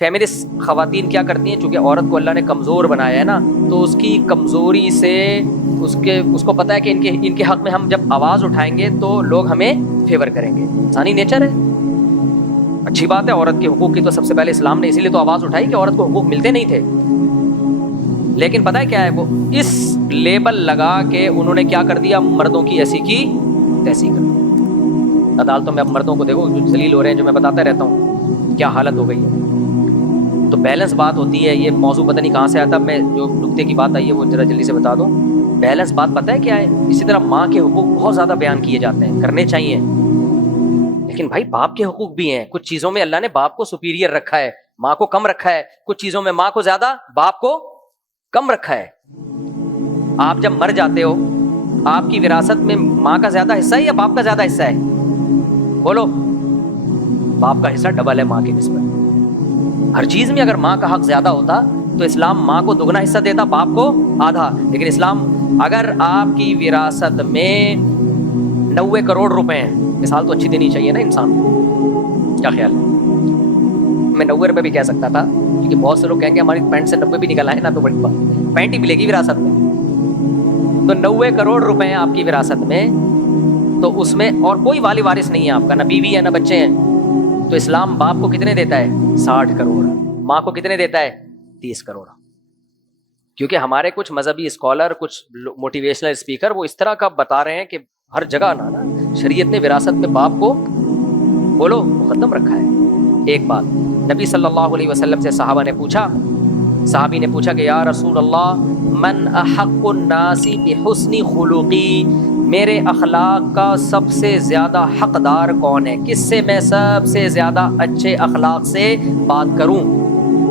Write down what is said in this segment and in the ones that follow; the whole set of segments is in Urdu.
فیمنسٹ خواتین کیا کرتی ہیں, چونکہ عورت کو اللہ نے کمزور بنایا ہے نا, تو اس کی کمزوری سے اس کو پتہ ہے کہ ان کے حق میں ہم جب آواز اٹھائیں گے تو لوگ ہمیں فیور کریں گے. انسانی نیچر ہے, اچھی بات ہے. عورت کے حقوق کی تو سب سے پہلے اسلام نے اسی لیے تو آواز اٹھائی کہ عورت کو حقوق ملتے نہیں تھے. لیکن پتہ ہے کیا ہے, وہ اس لیبل لگا کے انہوں نے کیا کر دیا, مردوں کی ایسی کی تیسی کر دی. عدالتوں میں اب مردوں کو دیکھو جو ذلیل ہو رہے ہیں, جو میں بتاتا رہتا ہوں کیا حالت ہو گئی ہے. تو بیلنس بات ہوتی ہے. یہ موضوع پتہ نہیں کہاں سے آیا تھا, میں جو نقطے کی بات آئی ہے وہ ذرا جلدی سے بتا دوں. بیلنس بات پتہ ہے کیا ہے, اسی طرح ماں کے حقوق بہت زیادہ بیان کیے جاتے ہیں, کرنے چاہیے, لیکن بھائی باپ کے حقوق بھی ہیں. کچھ چیزوں میں اللہ نے باپ کو سپیریئر رکھا ہے, ماں کو کم رکھا ہے. کچھ چیزوں میں ماں کو زیادہ, باپ کو کم رکھا ہے. آپ جب مر جاتے ہو, آپ کی وراثت میں ماں کا زیادہ حصہ ہے یا باپ کا زیادہ حصہ ہے؟ بولو. باپ کا حصہ ڈبل ہے ماں کے نسبت. ہر چیز میں اگر ماں کا حق زیادہ ہوتا تو اسلام ماں کو دگنا حصہ دیتا, باپ کو آدھا. لیکن اسلام اگر آپ کی وراثت میں 90 کروڑ روپے ہیں, مثال تو اچھی دینی چاہیے نا انسان کو, کیا خیال ہے؟ میں 90 روپے بھی کہہ سکتا تھا, کیونکہ بہت سے لوگ کہیں گے ہماری پینٹ سے 90 بھی نکل آئے نا تو بڑی بات, پینٹ ہی ملے گی وراثت میں. تو 90 کروڑ روپے ہیں آپ کی وراثت میں, تو اس میں اور کوئی والی وارث نہیں ہے آپ کا, نہ بیوی ہے نہ بچے ہیں. تو اسلام باپ کو کتنے دیتا ہے؟ 60 کروڑ. ماں کو کتنے دیتا ہے؟ 30 کروڑ. کیونکہ ہمارے کچھ مذہبی اسکالر, کچھ موٹیویشنل اسپیکر وہ اس طرح کا بتا رہے ہیں کہ ہر جگہ نا شریعت نے وراثت میں باپ کو بولو مقدم رکھا ہے. ایک بات, نبی صلی اللہ علیہ وسلم سے صحابی نے پوچھا کہ یا رسول اللہ, من احق الناس بحسن خلقی, میرے اخلاق کا سب سے زیادہ حقدار کون ہے, کس سے میں سب سے زیادہ اچھے اخلاق سے بات کروں؟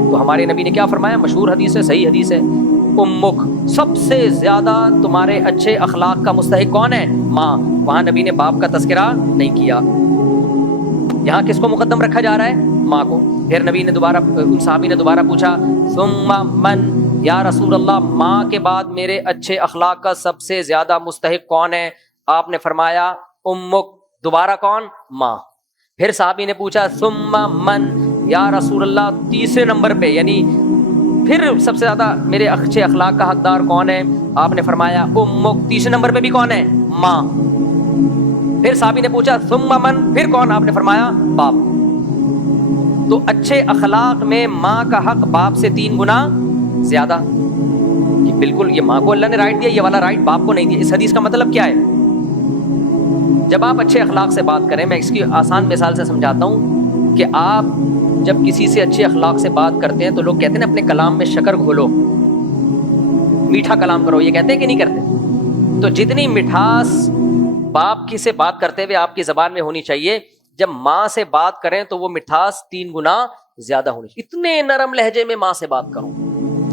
تو ہمارے نبی نے کیا فرمایا؟ مشہور حدیث ہے, صحیح حدیث ہے, امک, سب سے زیادہ تمہارے اچھے اخلاق کا مستحق کون ہے؟ ماں. وہاں نبی نے باپ کا تذکرہ نہیں کیا. یہاں کس کو مقدم رکھا جا رہا ہے؟ ماں کو. پھر نبی نے صحابی نے دوبارہ پوچھا ثم من, یا رسول اللہ ماں کے بعد میرے اچھے اخلاق کا سب سے زیادہ مستحق کون ہے؟ آپ نے فرمایا امک. دوبارہ کون؟ ماں. پھر صحابی نے پوچھا ثم من, یا رسول اللہ تیسرے نمبر پہ, یعنی پھر سب سے زیادہ میرے اچھے اخلاق کا حقدار کون ہے؟ آپ نے فرمایا امک. تیسرے نمبر پہ بھی کون ہے؟ ماں. پھر صحابی نے پوچھا ثم من, پھر کون؟ آپ نے فرمایا باپ. تو اچھے اخلاق میں ماں کا حق باپ سے 3 گنا زیادہ. یہ بالکل, یہ ماں کو اللہ نے رائٹ دیا, یہ والا رائٹ باپ کو نہیں دیا. اس حدیث کا مطلب کیا ہے؟ جب آپ اچھے اخلاق سے بات کریں, میں اس کی آسان مثال سے سمجھاتا ہوں کہ آپ جب کسی سے اچھے اخلاق سے بات کرتے ہیں تو لوگ کہتے ہیں اپنے کلام میں شکر گھولو, میٹھا کلام کرو, یہ کہتے ہیں کہ نہیں کرتے؟ تو جتنی مٹھاس باپ کی سے بات کرتے ہوئے آپ کی زبان میں ہونی چاہیے, جب ماں سے بات کریں تو وہ مٹھاس 3 گنا زیادہ ہونی چاہیے. اتنے نرم لہجے میں ماں سے بات کرو,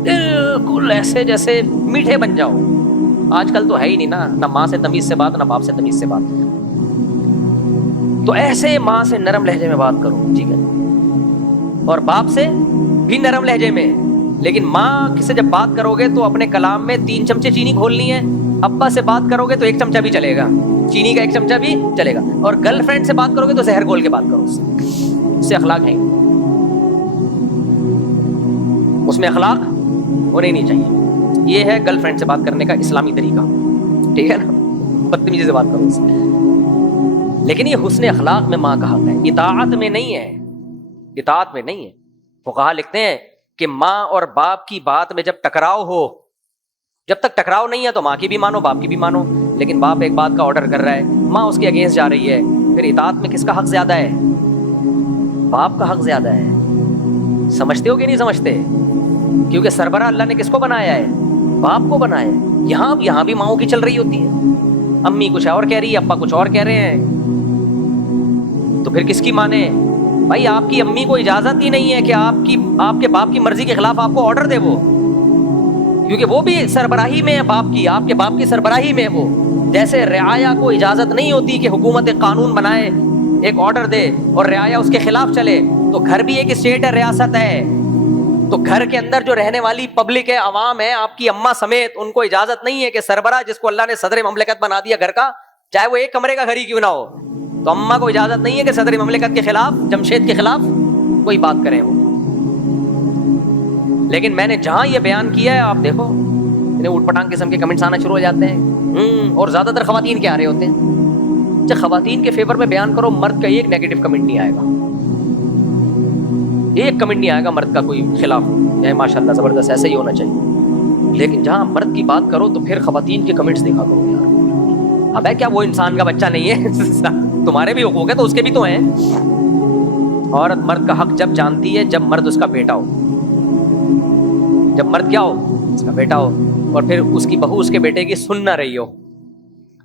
بالکل ایسے جیسے میٹھے بن جاؤ. آج کل تو ہے ہی نہیں نا, نہ ماں سے تمیز سے بات, نہ باپ سے تمیز سے بات. تو ایسے ماں سے نرم لہجے میں بات کرو, ٹھیک ہے, اور باپ سے بھی نرم لہجے میں. لیکن ماں سے جب بات کرو گے تو اپنے کلام میں 3 چمچے چینی کھولنی ہے. ابا سے بات کرو گے تو 1 چمچہ بھی چلے گا, چینی کا 1 چمچہ بھی چلے گا. اور گرل فرینڈ سے بات کرو گے تو زہر گھول کے بات کرو, اس سے اخلاق ہیں, اس میں اخلاق ہونے نہیں چاہیے. یہ ہے گرل فرینڈ سے بات کرنے کا اسلامی طریقہ, ٹھیک ہے نا, بدتمیزی سے بات کرو اس سے. لیکن یہ حسن اخلاق میں ماں کا حق ہے, اطاعت میں نہیں ہے, اطاعت میں نہیں ہے. فقہا لکھتے ہیں کہ ماں اور باپ کی بات میں جب ٹکراؤ ہو, جب تک ٹکراؤ نہیں ہے تو ماں کی بھی مانو باپ کی بھی مانو. لیکن باپ ایک بات کا آرڈر کر رہا ہے, ماں اس کے اگینسٹ جا رہی ہے, پھر اطاعت میں کس کا حق زیادہ ہے؟ باپ کا حق زیادہ ہے. سمجھتے ہو کہ نہیں سمجھتے؟ کیونکہ سربراہ اللہ نے کس کو بنایا ہے؟ باپ کو بنایا ہے. یہاں بھی ماؤں کی چل رہی ہوتی ہے, امی کچھ اور کہہ رہی ہے, ابا کچھ اور کہہ رہے ہیں, تو پھر کس کی مانے؟ بھائی آپ کی امی کو اجازت ہی نہیں ہے کہ آپ کے باپ کی مرضی کے خلاف آپ کو آرڈر دے وہ, کیونکہ وہ بھی سربراہی میں ہے باپ کی, آپ کے باپ کی سربراہی میں ہے وہ. جیسے رعایا کو اجازت نہیں ہوتی کہ حکومت ایک قانون بنائے, ایک آرڈر دے اور رعایا اس کے خلاف چلے, تو گھر بھی ایک اسٹیٹ ہے, ریاست ہے. تو گھر کے اندر جو رہنے والی پبلک ہے, عوام ہے, آپ کی اماں سمیت, ان کو اجازت نہیں ہے کہ سربراہ جس کو اللہ نے صدر مملکت بنا دیا گھر کا, چاہے وہ 1 کمرے کا گھر ہی کیوں نہ ہو, تو اماں کو اجازت نہیں ہے کہ صدر مملکت کے خلاف, جمشید کے خلاف کوئی بات کریں وہ. لیکن میں نے جہاں یہ بیان کیا ہے آپ دیکھو انہیں اوٹ پٹانگ قسم کے کمنٹس آنا شروع ہو جاتے ہیں، اور زیادہ تر خواتین کے آ رہے ہوتے ہیں۔ جب خواتین کے فیور میں بیان کرو، مرد کا ایک نیگیٹو کمنٹ نہیں آئے گا، ایک کمنٹ نہیں آئے گا مرد کا کوئی خلاف، ماشاء اللہ زبردست ایسا ہی ہونا چاہیے۔ لیکن جہاں مرد کی بات کرو تو پھر خواتین کے کمنٹس دیکھا کرو یار، اب ہے کیا وہ انسان کا بچہ نہیں ہے؟ تمہارے بھی حقوق ہے تو اس کے بھی تو ہیں۔ عورت مرد کا حق جب جانتی ہے جب مرد اس کا بیٹا ہو، جب مرد کیا ہو، اس کا بیٹا ہو، اور پھر اس کی بہو اس کے بیٹے کی سن نہ رہی ہو،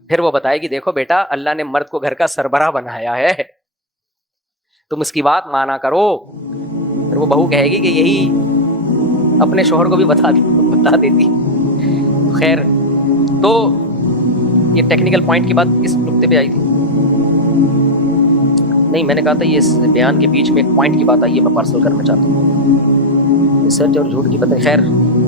پھر وہ بتائے گی دیکھو بیٹا اللہ نے مرد کو گھر کا سربراہ بنایا ہے، تم اس کی بات مانا کرو۔ پھر وہ بہو کہے گی کہ یہی اپنے شوہر کو بھی بتا دیتی۔ خیر، تو یہ ٹیکنیکل پوائنٹ کی بات کس نقطے پہ آئی تھی؟ نہیں، میں نے کہا تھا یہ اس بیان کے بیچ میں ایک پوائنٹ کی بات آئی ہے، میں پارسل کرنا چاہتا ہوں، سچ اور جھوٹ کی باتیں۔ خیر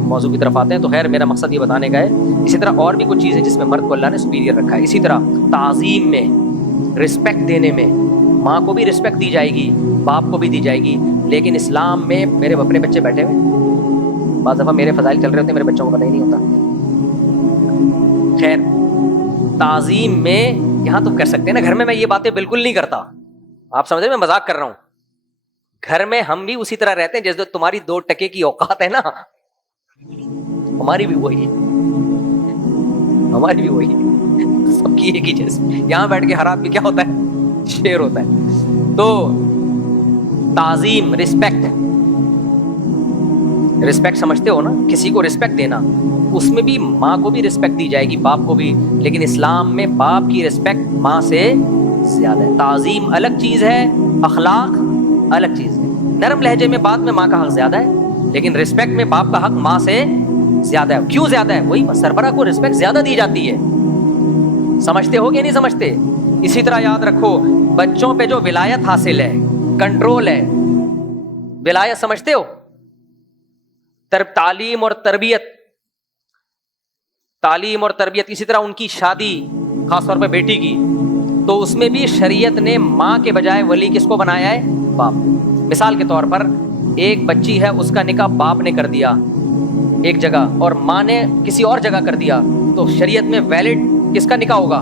موضوع کی طرف آتے ہیں۔ تو خیر میرا مقصد یہ بتانے کا ہے، اسی طرح اور بھی کچھ چیزیں جس میں مرد کو اللہ نے سپیریئر رکھا ہے۔ اسی طرح تعظیم میں، رسپیکٹ دینے میں، ماں کو بھی رسپیکٹ دی جائے گی، باپ کو بھی دی جائے گی، لیکن اسلام میں میرے اپنے بچے بیٹھے ہوئے، بعض دفعہ میرے فضائل چل رہے ہوتے ہیں، میرے بچوں کو پتہ ہی نہیں ہوتا۔ خیر، تعظیم میں یہاں تم کر سکتے ہیں نا، گھر میں یہ باتیں بالکل نہیں کرتا، آپ سمجھے میں مذاق کر رہا ہوں۔ گھر میں ہم بھی اسی طرح رہتے ہیں جیسے تمہاری 2 ٹکے کی اوقات ہے نا، ہماری بھی وہی ہے، ہماری بھی وہی ہے، سب کی ایک ہی جیسے۔ یہاں بیٹھ کے ہر آدمی کیا ہوتا ہے؟ شیر ہوتا ہے۔ تو تعظیم، رسپیکٹ سمجھتے ہو نا، کسی کو رسپیکٹ دینا، اس میں بھی ماں کو بھی رسپیکٹ دی جائے گی، باپ کو بھی، لیکن اسلام میں باپ کی رسپیکٹ ماں سے زیادہ ہے۔ تعظیم الگ چیز ہے، اخلاق الگ چیز ہے۔ نرم لہجے میں بات میں ماں کا حق زیادہ ہے، لیکن رسپیکٹ میں باپ کا حق ماں سے زیادہ ہے۔ کیوں زیادہ ہے؟ وہی سربراہ کو رسپیکٹ زیادہ دی جاتی ہے، سمجھتے ہو کہ نہیں سمجھتے؟ اسی طرح یاد رکھو، بچوں پہ جو ولایت حاصل ہے، کنٹرول ہے، ولایت سمجھتے ہو؟ تعلیم اور تربیت، اسی طرح ان کی شادی، خاص طور پہ بیٹی کی، تو اس میں بھی شریعت نے ماں کے بجائے ولی کس کو بنایا ہے؟ باپ کو۔ مثال کے طور پر ایک بچی ہے، اس کا نکاح باپ نے کر دیا ایک جگہ اور ماں نے کسی اور جگہ کر دیا، تو شریعت میں ویلڈ کس کا نکاح ہوگا؟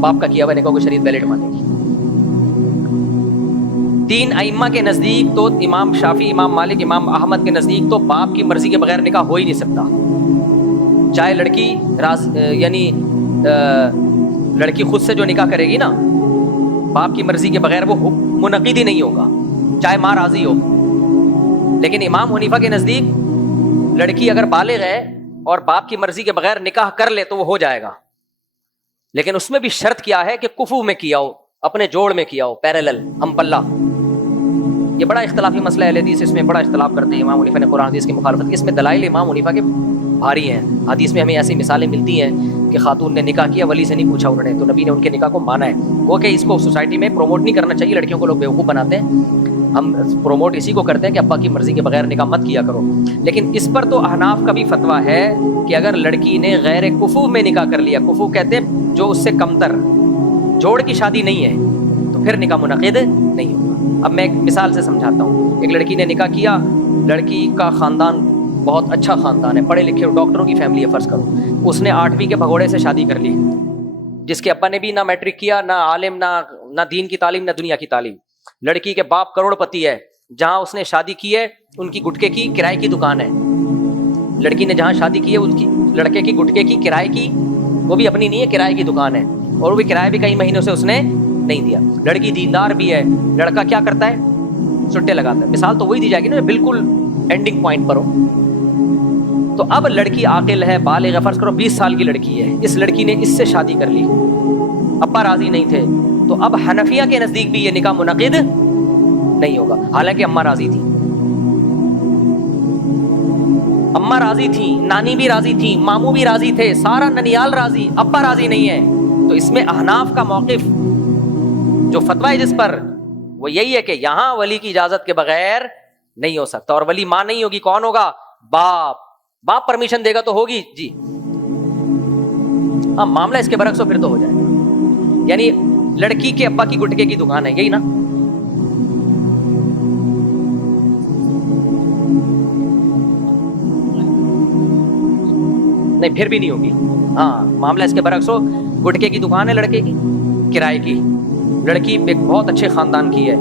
باپ کا کیا ہوا نکاح کو شریعت ویلڈ مانے گی۔ 3 ائمہ کے نزدیک تو امام شافعی، امام مالک، امام احمد کے نزدیک تو باپ کی مرضی کے بغیر نکاح ہو ہی نہیں سکتا، چاہے لڑکی لڑکی خود سے جو نکاح کرے گی نا، باپ کی مرضی کے بغیر وہ منعقد ہی نہیں ہوگا، چاہے ماں راضی ہو۔ لیکن امام حنیفہ کے نزدیک لڑکی اگر بالغ ہے اور باپ کی مرضی کے بغیر نکاح کر لے تو وہ ہو جائے گا، لیکن اس میں بھی شرط کیا ہے کہ کفو میں کیا ہو، اپنے جوڑ میں کیا ہو، پیرالل، ہم پلہ۔ یہ بڑا اختلافی مسئلہ ہے، اہل حدیث اس میں بڑا اختلاف کرتے ہیں۔ امام حنیفہ نے قرآن حدیث کی مخالفت کی، اس میں دلائل امام حنیفہ کے بھاری ہیں۔ حدیث میں ہمیں ایسی مثالیں ملتی ہیں کہ خاتون نے نکاح کیا، ولی سے نہیں پوچھا انہوں نے، تو نبی نے ان کے نکاح کو مانا ہے۔ وہ کہ اس کو سوسائٹی میں پروموٹ نہیں کرنا چاہیے، لڑکیوں کو لوگ بیوقوف بناتے ہیں، ہم پروموٹ اسی کو کرتے ہیں کہ ابا کی مرضی کے بغیر نکاح مت کیا کرو۔ لیکن اس پر تو احناف کا بھی فتویٰ ہے کہ اگر لڑکی نے غیر کفو میں نکاح کر لیا، کفو کہتے ہیں جو اس سے کمتر، جوڑ کی شادی نہیں ہے، تو پھر نکاح منعقد نہیں ہوگا۔ اب میں ایک مثال سے سمجھاتا ہوں۔ ایک لڑکی نے نکاح کیا، لڑکی کا خاندان بہت اچھا خاندان ہے، پڑھے لکھے ڈاکٹروں کی فیملی ہے فرض کرو، اس نے 8ویں کے بھگوڑے سے شادی کر لی، جس کے ابا نے بھی نہ میٹرک کیا، نہ عالم، نہ دین کی تعلیم، نہ دنیا کی تعلیم۔ لڑکی کے باپ کروڑ پتی ہے، جہاں اس نے شادی کی ہے ان کی گٹکے کی کرائے کی دکان ہے۔ لڑکی نے جہاں شادی کی ہے ان کی لڑکے کی گٹکے کی کرائے کی، وہ بھی اپنی نہیں ہے، کرائے کی دکان ہے، اور وہ بھی کرایہ بھی کئی مہینوں سے اس نے نہیں دیا۔ لڑکی دیندار بھی ہے، لڑکا کیا کرتا ہے؟ سٹے لگاتا ہے۔ مثال تو وہی دی جائے گی نا، بالکل اینڈنگ پوائنٹ پر ہو۔ تو اب لڑکی عاقل ہے، بالغ ہے، فرض کرو 20 سال کی لڑکی ہے، اس لڑکی نے اس سے شادی کر لی، ابا راضی نہیں تھے، تو اب حنفیہ کے نزدیک بھی یہ نکاح منعقد نہیں ہوگا، حالانکہ اماں راضی تھی، اماں راضی تھی، نانی بھی راضی تھی، ماموں بھی راضی تھے، سارا ننیال راضی، ابا راضی نہیں ہے۔ تو اس میں احناف کا موقف جو فتویٰ ہے جس پر، وہ یہی ہے کہ یہاں ولی کی اجازت کے بغیر نہیں ہو سکتا، اور ولی ماں نہیں ہوگی، کون ہوگا؟ باپ پرمیشن دے گا تو ہوگی جی، ہاں معاملہ اس کے برعکس ہو پھر تو ہو جائے گا۔ یعنی لڑکی کے ابا کی گٹکے کی دکان ہے، یہی نا؟ نہیں پھر بھی نہیں ہوگی. ہاں معاملہ اس کے برعکس ہو, گٹکے کی دکان ہے لڑکے کی کرائے کی, لڑکی ایک بہت اچھے خاندان کی ہے,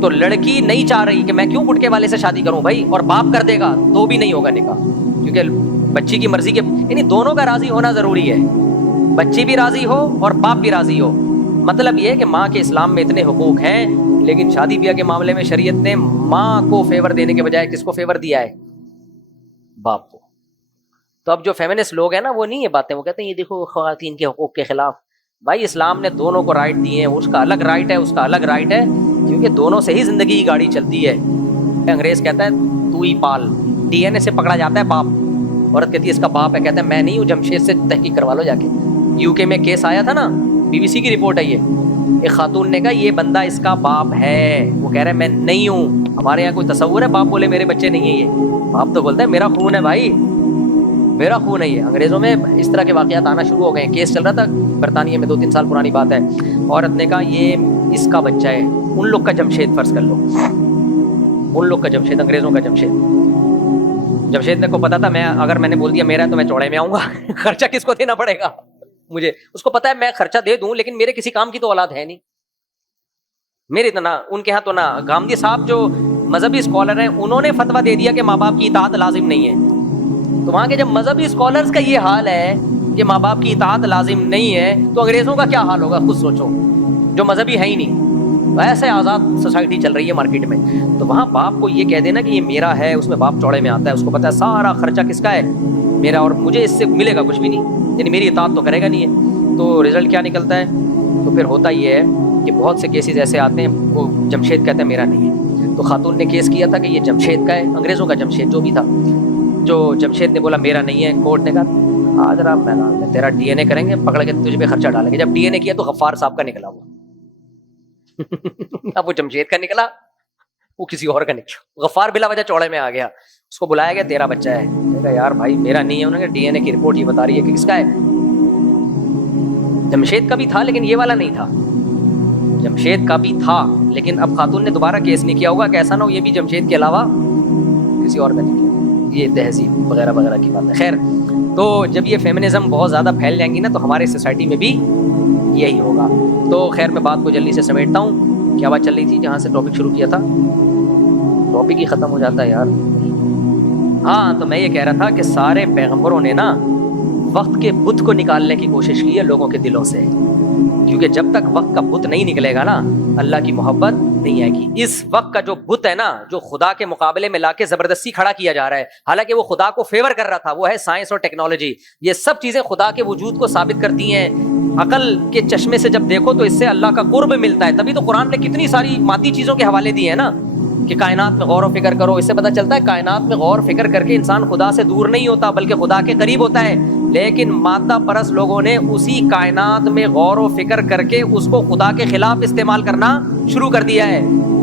تو لڑکی نہیں چاہ رہی کہ میں کیوں گٹکے والے سے شادی کروں بھائی, اور باپ کر دے گا تو بھی نہیں ہوگا نکاح, کیونکہ بچی کی مرضی کے, یعنی دونوں کا راضی ہونا ضروری ہے, بچی بھی راضی ہو اور باپ بھی راضی ہو. مطلب یہ ہے کہ ماں کے اسلام میں اتنے حقوق ہیں, لیکن شادی بیاہ کے معاملے میں شریعت نے ماں کو فیور دینے کے بجائے کس کو فیور دیا ہے؟ باپ کو. تو اب جو فیمنسٹ لوگ ہیں نا وہ نہیں یہ باتیں, وہ کہتے ہیں یہ دیکھو خواتین کے حقوق کے خلاف. بھائی اسلام نے دونوں کو رائٹ دیے ہیں, اس کا الگ رائٹ ہے, اس کا الگ رائٹ ہے, کیونکہ دونوں سے ہی زندگی کی گاڑی چلتی ہے. انگریز کہتا ہے تو ہی پال, ڈی این اے سے پکڑا جاتا ہے باپ, عورت کہتی ہے اس کا باپ ہے, کہتا ہے میں نہیں ہوں, جمشید سے تحقیق کروا لو جا کے. یو کے میں کیس آیا تھا نا, بی بی سی کی رپورٹ ہے, یہ ایک خاتون نے کہا یہ بندہ اس کا باپ ہے, وہ کہہ رہا ہے میں نہیں ہوں. ہمارے یہاں کوئی تصور ہے باپ بولے میرے بچے نہیں ہیں, یہ باپ تو بولتا ہے میرا خون ہے بھائی, میرا خون ہے یہ. انگریزوں میں اس طرح کے واقعات آنا شروع ہو گئے ہیں. کیس چل رہا تھا برطانیہ میں, 2-3 سال پرانی بات ہے. عورت نے کہا یہ اس کا بچہ ہے, ان لوگ کا جمشید فرض کر لو, ان لوگ کا جمشید, انگریزوں کا جمشید. جمشید کو پتا تھا میں اگر میں نے بول دیا میرا تو میں چوڑے میں آؤں گا, خرچہ کس کو دینا پڑے گا مجھے. اس کو پتا ہے میں خرچہ دے دوں لیکن میرے کسی کام کی تو اولاد ہے نہیں میرے اتنا. ان کے ہاں تو نہ. گاندھی صاحب جو مذہبی اسکالر ہیں انہوں نے فتویٰ دے دیا کہ ماں باپ کی اطاعت لازم نہیں ہے. تو وہاں کے جب مذہبی اسکالرز کا یہ حال ہے کہ ماں باپ کی اطاعت لازم نہیں ہے, تو انگریزوں کا کیا حال ہوگا خود سوچو, جو مذہبی ہے ہی نہیں. ایسے آزاد سوسائٹی چل رہی ہے مارکیٹ میں. تو وہاں باپ کو یہ کہہ دینا کہ یہ میرا ہے, اس میں باپ چوڑے میں آتا ہے, اس کو پتا ہے سارا خرچہ کس کا ہے, میرا, اور مجھے اس سے ملے گا کچھ بھی نہیں, یعنی میری اطاعت تو کرے گا نہیں ہے. تو رزلٹ کیا نکلتا ہے؟ تو پھر ہوتا یہ ہے کہ بہت سے کیسز ایسے آتے ہیں, وہ جمشید کہتے ہیں میرا نہیں ہے. تو خاتون نے کیس کیا تھا کہ یہ جمشید کا ہے, انگریزوں کا جمشید جو بھی تھا. جو جمشید نے بولا میرا نہیں ہے, کورٹ نے کہا آج رات میدان میں تیرا ڈی این اے کریں گے, پکڑ کے تجھ پہ خرچہ ڈالیں گے. جب ڈی این اے کیا تو غفار صاحب کا نکلا, اب وہ جمشید کا نکلا, وہ کسی اور کا نکلا. غفار بلا وجہ چوڑے میں آ گیا, اس کو بلایا گیا تیرا بچہ ہے, کہا یار بھائی میرا نہیں ہے. انہوں نے کہا ڈی این اے کی رپورٹ یہ بتا رہی ہے کہ کس کا ہے. جمشید کا بھی تھا لیکن یہ والا نہیں تھا, جمشید کا بھی تھا لیکن اب خاتون نے دوبارہ کیس نہیں کیا ہوگا کہ ایسا نہ ہو یہ بھی جمشید کے علاوہ کسی اور کا نکلا. یہ تہذیب وغیرہ وغیرہ کی بات ہے. خیر, تو جب یہ فیمنزم بہت زیادہ پھیل جائیں گی نا تو ہمارے سوسائٹی میں بھی یہی ہوگا. تو خیر میں بات کو جلدی سے سمیٹتا ہوں. کیا بات چل رہی تھی جہاں سے ٹاپک شروع کیا تھا؟ ٹاپک ہی ختم ہو جاتا ہے یار. ہاں تو میں یہ کہہ رہا تھا کہ سارے پیغمبروں نے نا وقت کے بت کو نکالنے کی کوشش کی ہے لوگوں کے دلوں سے, کیونکہ جب تک وقت کا بت نہیں نکلے گا نا اللہ کی محبت نہیں آئے گی. اس وقت کا جو بت ہے نا, جو خدا کے مقابلے میں لا کے زبردستی کھڑا کیا جا رہا ہے, حالانکہ وہ خدا کو فیور کر رہا تھا, وہ ہے سائنس اور ٹیکنالوجی. یہ سب چیزیں خدا کے وجود کو ثابت کرتی ہیں. عقل کے چشمے سے جب دیکھو تو اس سے اللہ کا قرب ملتا ہے. تبھی تو قرآن نے کتنی ساری مادی چیزوں کے حوالے دیے ہیں نا, کہ کائنات میں غور و فکر کرو. اس سے پتہ چلتا ہے کائنات میں غور و فکر کر کے انسان خدا سے دور نہیں ہوتا بلکہ خدا کے قریب ہوتا ہے. لیکن مادہ پرست لوگوں نے اسی کائنات میں غور و فکر کر کے اس کو خدا کے خلاف استعمال کرنا شروع کر دیا ہے.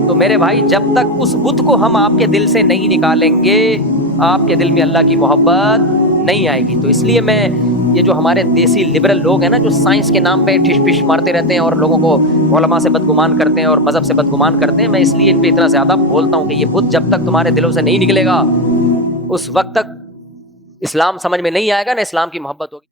تو میرے بھائی جب تک اس بت کو ہم آپ کے دل سے نہیں نکالیں گے آپ کے دل میں اللہ کی محبت نہیں آئے گی. تو اس لیے میں یہ جو ہمارے دیسی لبرل لوگ ہیں نا, جو سائنس کے نام پہ ٹھش پش مارتے رہتے ہیں اور لوگوں کو علماء سے بدگمان کرتے ہیں اور مذہب سے بدگمان کرتے ہیں, میں اس لیے ان پہ اتنا زیادہ بولتا ہوں کہ یہ بت جب تک تمہارے دلوں سے نہیں نکلے گا اس وقت تک اسلام سمجھ میں نہیں آئے گا, نہ اسلام کی محبت ہوگی.